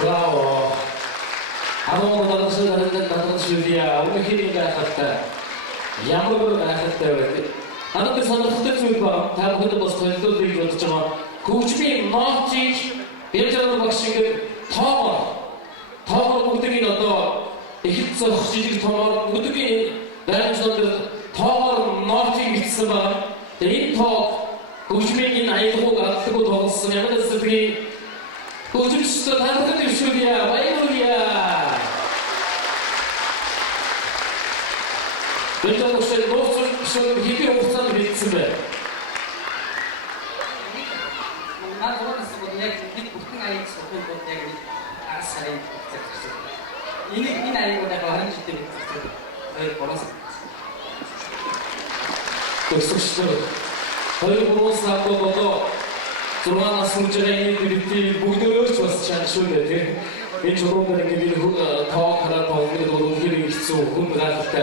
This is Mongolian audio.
Браво! Хамаагүй дараагийн шүлдия өнөхний гайхалтай. Ямар бүр гайхалтай вэ? Анаад сонирхолтой зүйл ба та бүхэнд бас төлөвлөлт хийж бодож байгаа. Хөгжмийн ноотыг бэлтгэл багш ингээд тоогоор бүгдийг одоо их зөх жижиг томоор бүгдийг дайнсод тоогоор ноотыг бичсэн ба энэ тоог хөгжмийн энэ аялгауг авдаг тоглосон ямар ч би хөгжмөстэй та бүхэнд шүлдия баярлалаа. Бэлтгэл багш нууцсан хэдийн хугацаанд бичсэн бэ? Энэ аяг удаа харин жишээ бичсэн. Тэр борос. Төсөвчдөр 2-3 сард одоо 6 нас хүрчээр энэ бүгдөө ч бас шаншгүй тийм. Энэ чулуун дээр ингээд тоог хараад байгаа гэдэг нь хэцүү хүн гайхалтай.